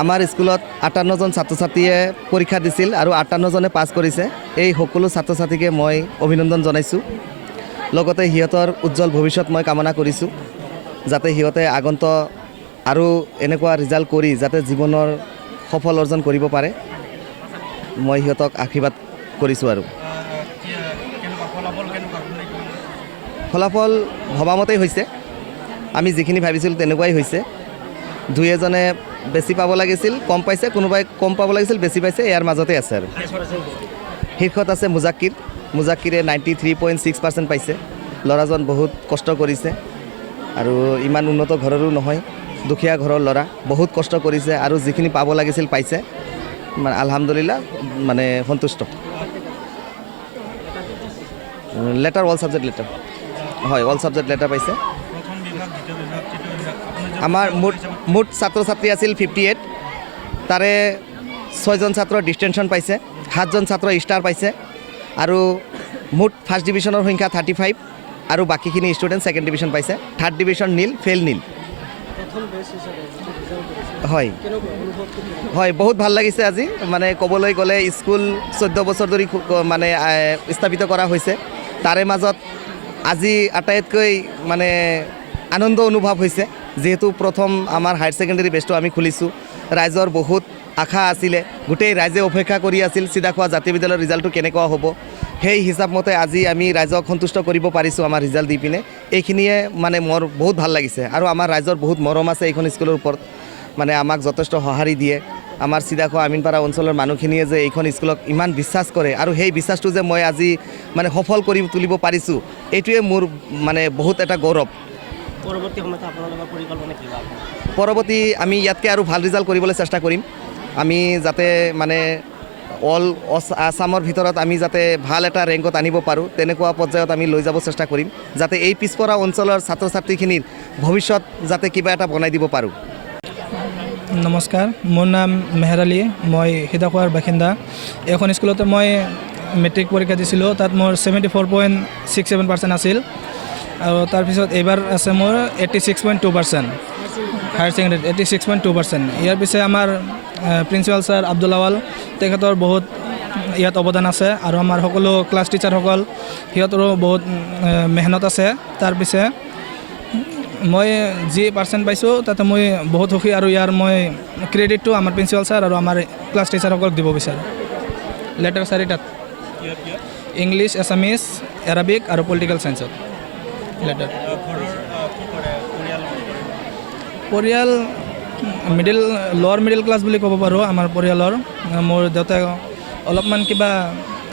আমাৰ স্কুলত 58জন ছাত্ৰ ছাত্ৰীয়ে পৰীক্ষা দিছিল আৰু 58জনে পাছ কৰিছে। এই সকলো ছাত্ৰ ছাত্ৰীকে মই অভিনন্দন জনাইছোঁ। লগতে সিহঁতৰ উজ্জ্বল ভৱিষ্যত মই কামনা কৰিছোঁ, যাতে সিহঁতে আগন্তুক আৰু এনেকুৱা ৰিজাল্ট কৰি যাতে জীৱনৰ সফল অৰ্জন কৰিব পাৰে, মই সিহঁতক আশীৰ্বাদ কৰিছোঁ। আৰু ফলাফল ভবামতেই হৈছে, আমি যিখিনি ভাবিছিলোঁ তেনেকুৱাই হৈছে। দুই এজনে বেছি পাব লাগিছিল, কম পাইছে, কোনোবাই কম পাব লাগিছিল, বেছি পাইছে, ইয়াৰ মাজতে আছে। আৰু শীৰ্ষত আছে মুজাক্কিৰে 93.6% পাইছে। ল'ৰাজন বহুত কষ্ট কৰিছে আৰু ইমান উন্নত ঘৰৰো নহয়, দুখীয়া ঘৰৰ ল'ৰা, বহুত কষ্ট কৰিছে আৰু যিখিনি পাব লাগিছিল পাইছে। আলহামদুলিল্লাহ, মানে সন্তুষ্ট। লেটাৰ অল ছাবজেক্ট লেটাৰ, হয়, অল ছাবজেক্ট লেটাৰ পাইছে। আমাৰ মুঠ ছাত্ৰ ছাত্ৰী আছিল 58, তাৰে 6জন ছাত্ৰ ডিষ্টেনশ্যন পাইছে, 7জন ছাত্ৰ ষ্টাৰ পাইছে আৰু মুঠ ফাৰ্ষ্ট ডিভিজনৰ সংখ্যা 35 আৰু বাকীখিনি ষ্টুডেণ্ট ছেকেণ্ড ডিভিজন পাইছে। থাৰ্ড ডিভিজন নীল, ফেইল নীল। হয়, বহুত ভাল লাগিছে আজি। মানে ক'বলৈ গ'লে স্কুল 14 বছৰ ধৰি মানে স্থাপিত কৰা হৈছে, তাৰে মাজত আজি আটাইতকৈ মানে আনন্দ অনুভৱ হৈছে, যিহেতু প্ৰথম আমাৰ হায়াৰ ছেকেণ্ডেৰী বেচটো আমি খুলিছোঁ। ৰাইজৰ বহুত আশা আছিলে, গোটেই ৰাইজে অপেক্ষা কৰি আছিল চিদাখোৱা জাতীয় বিদ্যালয়ৰ ৰিজাল্টটো কেনেকুৱা হ'ব। সেই হিচাপ মতে আজি আমি ৰাইজক সন্তুষ্ট কৰিব পাৰিছোঁ আমাৰ ৰিজাল্ট দি পিনে। এইখিনিয়ে মানে মোৰ বহুত ভাল লাগিছে আৰু আমাৰ ৰাইজৰ বহুত মৰম আছে এইখন স্কুলৰ ওপৰত, মানে আমাক যথেষ্ট সঁহাৰি দিয়ে। আমাৰ চিদাখোৱা আমিনপাৰা অঞ্চলৰ মানুহখিনিয়ে যে এইখন স্কুলক ইমান বিশ্বাস কৰে আৰু সেই বিশ্বাসটো যে মই আজি মানে সফল কৰি তুলিব পাৰিছোঁ, এইটোৱে মোৰ মানে বহুত এটা গৌৰৱ। পৰৱৰ্তী সময়ত আপোনালোকৰ পৰিকল্পনা কি হ'ব? পৰৱৰ্তী আমি ইয়াতকৈ আৰু ভাল ৰিজাল্ট কৰিবলৈ চেষ্টা কৰিম। আমি যাতে মানে অল আছামৰ ভিতৰত আমি যাতে ভাল এটা ৰেংকত আনিব পাৰোঁ, তেনেকুৱা পৰ্যায়ত আমি লৈ যাব চেষ্টা কৰিম, যাতে এই পিছপৰা অঞ্চলৰ ছাত্ৰ ছাত্ৰীখিনিৰ ভৱিষ্যত যাতে কিবা এটা বনাই দিব পাৰোঁ। নমস্কাৰ, মোৰ নাম মেহেৰ আলী, মই সিদাখোৱাৰ বাসিন্দা। এইখন স্কুলতে মই মেট্ৰিক পৰীক্ষা দিছিলোঁ, তাত মোৰ 74.67% আছিল আৰু তাৰপিছত এইবাৰ আছে মোৰ 86.2%, হায়াৰ ছেকেণ্ডেৰীত 86.2%। ইয়াৰ পিছে আমাৰ প্ৰিন্সিপাল ছাৰ আব্দুল আৱাল, তেখেতৰ বহুত ইয়াত অৱদান আছে আৰু আমাৰ সকলো ক্লাছ টিচাৰসকল, সিহঁতৰো বহুত মেহনত আছে। তাৰপিছে মই যি পাৰ্চেণ্ট পাইছোঁ তাতে মই বহুত সুখী আৰু ইয়াৰ মই ক্ৰেডিটটো আমাৰ প্ৰিন্সিপাল ছাৰ আৰু আমাৰ ক্লাছ টিচাৰসকলক দিব বিচাৰোঁ। লেটাৰ 4টাত, ইংলিছ, এছামিছ, এৰাবিক আৰু পলিটিকেল ছায়েন্সত লেটাৰ। পৰিয়াল লোৱাৰ মিডিল ক্লাছ বুলি ক'ব পাৰোঁ। আমাৰ পৰিয়ালৰ মোৰ দেউতাই অলপমান কিবা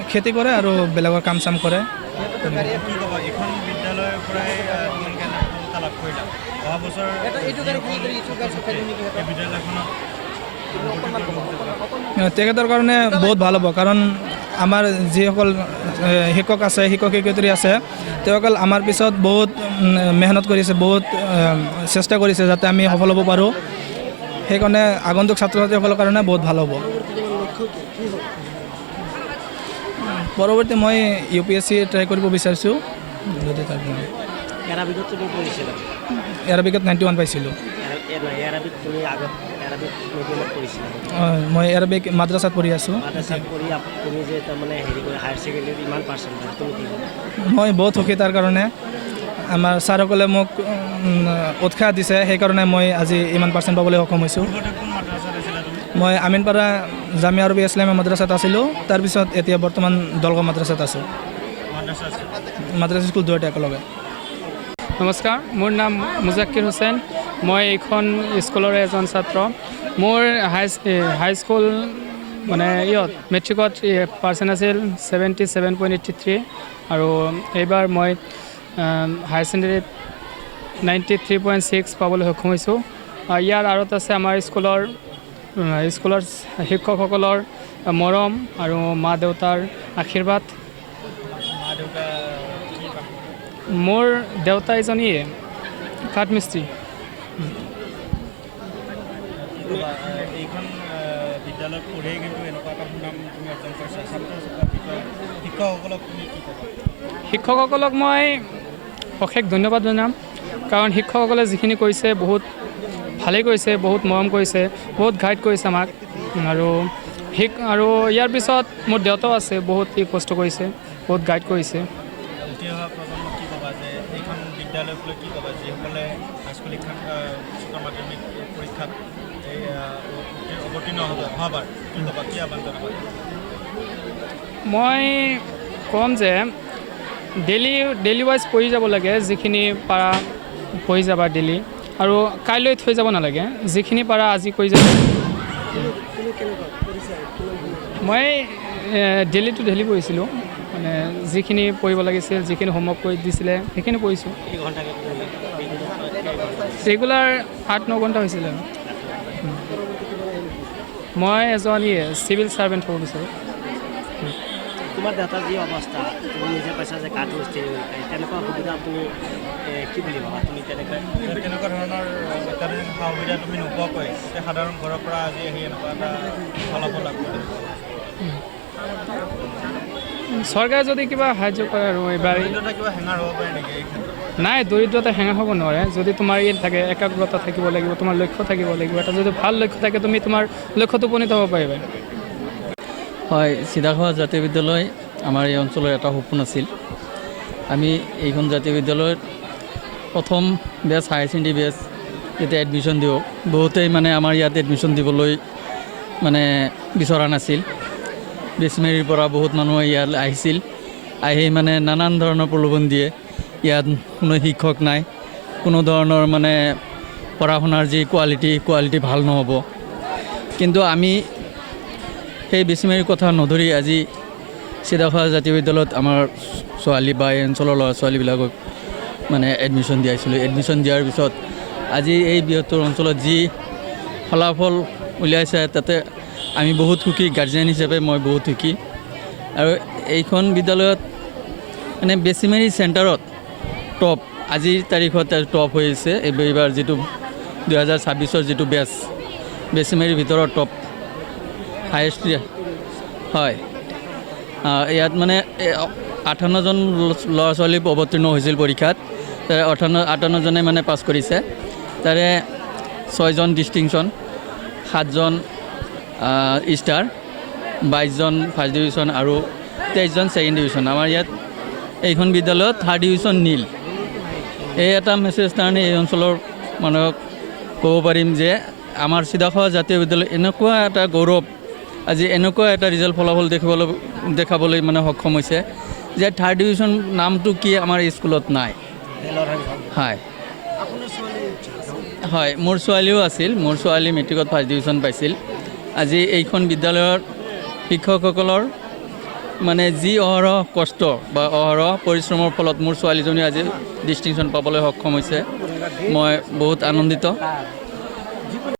খেতি কৰে আৰু বেলেগৰ কাম চাম কৰে। তেখেতৰ কাৰণে বহুত ভাল হ'ব, কাৰণ আমাৰ যিসকল শিক্ষক আছে, শিক্ষক শিক্ষয়িত্ৰী আছে, তেওঁসকল আমাৰ পিছত বহুত মেহনত কৰিছে, বহুত চেষ্টা কৰিছে যাতে আমি সফল হ'ব পাৰোঁ। সেইকাৰণে আগন্তুক ছাত্ৰ ছাত্ৰীসকলৰ কাৰণে বহুত ভাল হ'ব। পৰৱৰ্তী মই UPSC ট্ৰাই কৰিব বিচাৰিছোঁ। এৰাবিকত 91 পাইছিলোঁ। মই এৰাবিক মাদ্ৰাছাত পঢ়ি আছোঁ। মই বহুত সুখী তাৰ কাৰণে। আমাৰ ছাৰসকলে মোক উৎসাহ দিছে, সেইকাৰণে মই আজি ইমান পাৰ্চেণ্ট পাবলৈ সক্ষম হৈছোঁ। মই আমিনপাৰা জামিয়া আৰবী ইছলামিয়া মাদ্ৰাছাত আছিলোঁ, তাৰপিছত এতিয়া বৰ্তমান দলগাঁও মাদ্ৰাছাত আছোঁ। মাদ্ৰাছা স্কুল দুয়োটা একেলগে। নমস্কাৰ, মোৰ নাম মুজাক্কিৰ হুছেইন, মই এইখন স্কুলৰে এজন ছাত্ৰ। মোৰ হাইস্কুল মানে ইয়ত মেট্ৰিকত পাৰ্চেণ্ট আছিল 77.83 আৰু এইবাৰ মই হায়াৰ ছেকেণ্ডেৰীত 93.6 পাবলৈ সক্ষম হৈছোঁ। ইয়াৰ আঁৰত আছে আমাৰ স্কুলৰ শিক্ষকসকলৰ মৰম আৰু মা দেউতাৰ আশীৰ্বাদ। মোৰ দেউতা এজনী কাঠ মিস্ত্ৰী। এইখন বিদ্যালয়ত পঢ়ি কিন্তু এনেকুৱা এটা সুনাম তুমি অৰ্জন কৰিছা, শিক্ষকসকলক তুমি কি ক'বা? শিক্ষকসকলক মই অশেষ ধন্যবাদ জনাম, কাৰণ শিক্ষকসকলে যিখিনি কৰিছে বহুত ভালেই কৰিছে, বহুত মৰম কৰিছে, বহুত গাইড কৰিছে আমাক। আৰু ইয়াৰ পিছত মোৰ দেউতাও আছে, বহুত কষ্ট কৰিছে, বহুত গাইড কৰিছে। উঠি অহা প্ৰজন্মক কি ক'বা যে এইখন বিদ্যালয়ক লৈ কি ক'বা, যিসকলে হাইস্কুল উচ্চতৰ মাধ্যমিক পৰীক্ষাত অৱতীৰ্ণ হ'ব অহাবাৰ কি ক'বা, কি আহ্বান জনাবা? মই ক'ম যে ডেইলি ৱাইজ পঢ়ি যাব লাগে, যিখিনি পাৰা পঢ়ি যাবা ডেইলি, আৰু কাইলৈ থৈ যাব নালাগে, যিখিনি পাৰা আজি কৰি যাব। মই ডেইলি পঢ়িছিলোঁ, মানে যিখিনি পঢ়িব লাগিছিল, যিখিনি হোমৱৰ্ক কৰি দিছিলে সেইখিনি পঢ়িছোঁ। ৰেগুলাৰ 8-9 ঘণ্টা হৈছিলে। মই এজন চিভিল ছাৰ্ভেণ্ট হ'ব বিচাৰোঁ। তোমাৰ দেউতাৰ যি অৱস্থা, তুমি নিজে পাইছা যে কাঠ মিস্ত্ৰী, তেনেকুৱা সুবিধা তুমি কি বুলি ভাবা? তুমি তেনেকুৱা ধৰণৰ অত্যাধুনিক সা সুবিধা তুমি নোপোৱাকৈ এতিয়া সাধাৰণ ঘৰৰ পৰা আজি আহি এনেকুৱা এটা ফলাফল লাভ কৰে। চৰকাৰে যদি কিবা সাহাৰ্য কৰে আৰু এইবাৰ কিবা হেঙাৰ হ'ব পাৰে নেকি এই ক্ষেত্ৰত? নাই, দৰিদ্ৰতা হেঙাৰ হ'ব নোৱাৰে। যদি তোমাৰ থাকে একাগ্ৰতা থাকিব লাগিব, তোমাৰ লক্ষ্য থাকিব লাগিব, এটা যদি ভাল লক্ষ্য থাকে তুমি তোমাৰ লক্ষ্যত উপনীত হ'ব পাৰিবা। হয়, চিধাখোৱা জাতীয় বিদ্যালয় আমাৰ এই অঞ্চলৰ এটা সপোন আছিল। আমি এইখন জাতীয় বিদ্যালয়ত প্ৰথম বেচ হায়াৰ ছেকেণ্ডেৰী বেচ যেতিয়া এডমিশ্যন দিওঁ, বহুতেই মানে আমাৰ ইয়াত এডমিশ্যন দিবলৈ মানে বিচৰা নাছিল। বেচমেৰীৰ পৰা বহুত মানুহ ইয়ালৈ আহিছিল, আহি মানে নানান ধৰণৰ প্ৰলোভন দিয়ে। ইয়াত কোনো শিক্ষক নাই, কোনো ধৰণৰ মানে পঢ়া শুনাৰ যি কোৱালিটি ভাল নহ'ব। কিন্তু আমি সেই বেচিমাৰীৰ কথা নধৰি আজি চিধাখোৱা জাতীয় বিদ্যালয়ত আমাৰ ছোৱালী বা এই অঞ্চলৰ ল'ৰা ছোৱালীবিলাকক মানে এডমিশ্যন দিয়াইছিলোঁ। এডমিশ্যন দিয়াৰ পিছত আজি এই বৃহত্তৰ অঞ্চলত যি ফলাফল উলিয়াইছে তাতে আমি বহুত সুখী, গাৰ্জেন হিচাপে মই বহুত সুখী। আৰু এইখন বিদ্যালয়ত মানে বেচিমাৰী চেণ্টাৰত টপ, আজিৰ তাৰিখত টপ হৈ আছে। এইবাৰ যিটো 2026 যিটো বেচ বেচিমাৰীৰ ভিতৰত টপ হায়েষ্ট হয়। ইয়াত মানে 58জন ল'ৰা ছোৱালী অৱতীৰ্ণ হৈছিল পৰীক্ষাত, 58জনে মানে পাছ কৰিছে। তাৰে 6জন ডিষ্টিংশ্যন, 7জন ষ্টাৰ, 22জন ফাৰ্ষ্ট ডিভিজন আৰু 23জন ছেকেণ্ড ডিভিজন। আমাৰ ইয়াত এইখন বিদ্যালয়ত থাৰ্ড ডিভিজন নীল। এই এটা মেছেজ কাৰণে এই অঞ্চলৰ মানুহক ক'ব পাৰিম যে আমাৰ চিধাখোৱা জাতীয় বিদ্যালয় এনেকুৱা এটা গৌৰৱ, আজি এনেকুৱা এটা ৰিজাল্ট ফলাফল দেখাবলৈ মানে সক্ষম হৈছে যে থাৰ্ড ডিভিজন নামটো কি আমাৰ স্কুলত নাই। হয় হয়, মোৰ ছোৱালীও আছিল, মোৰ ছোৱালী মেট্ৰিকত ফাৰ্ষ্ট ডিভিজন পাইছিল। আজি এইখন বিদ্যালয়ৰ শিক্ষকসকলৰ মানে যি অহৰহ কষ্ট বা অহৰহ পৰিশ্ৰমৰ ফলত মোৰ ছোৱালীজনী আজি ডিষ্টিংশ্যন পাবলৈ সক্ষম হৈছে। মই বহুত আনন্দিত।